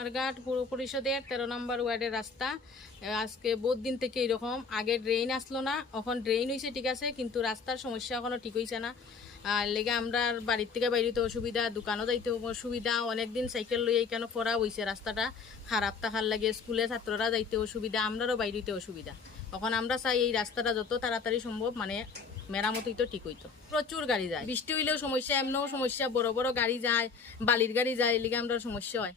মারঘাট পৌর পরিষদের তেরো নম্বর ওয়ার্ডের রাস্তা। আজকে বহুত দিন থেকে এরকম। আগে ড্রেন আসলো না, এখন ড্রেন হয়েছে ঠিক আছে, কিন্তু রাস্তার সমস্যা এখনও ঠিক হয়েছে না। আর লেগে আমরা বাড়ির থেকে বাইরেতে অসুবিধা, দোকানও যাইতে অসুবিধা। অনেকদিন সাইকেল লইয়া কেন করা হয়েছে রাস্তাটা? খারাপ থাকার লাগে, স্কুলে ছাত্ররা যাইতে অসুবিধা, আমরারও বাইরেতে অসুবিধা। তখন আমরা চাই এই রাস্তাটা যত তাড়াতাড়ি সম্ভব মানে মেরামত তো ঠিক হইতো। প্রচুর গাড়ি যায়। বৃষ্টি হইলেও সমস্যা, এমনও সমস্যা, বড় বড় গাড়ি যায়, বালির গাড়ি যায় এলিগে আমরা সমস্যা হয়।